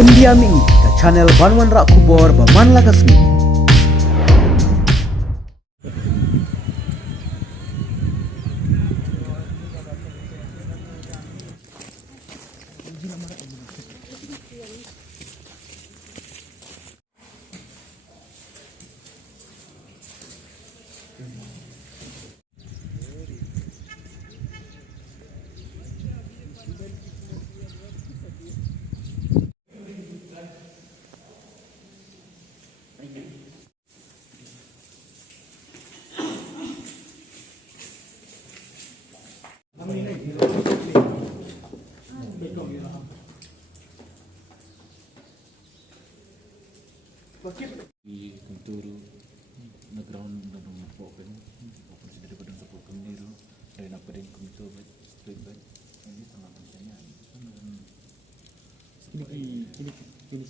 pendiam ini ke channel Banwan Rak Kubor Baman Lakasmi. Di kuntur nag-ground na nung po kan open sa daripada sa pokon nilo dahil na pa din kumito ba straight ba ini tengah siya niya Kini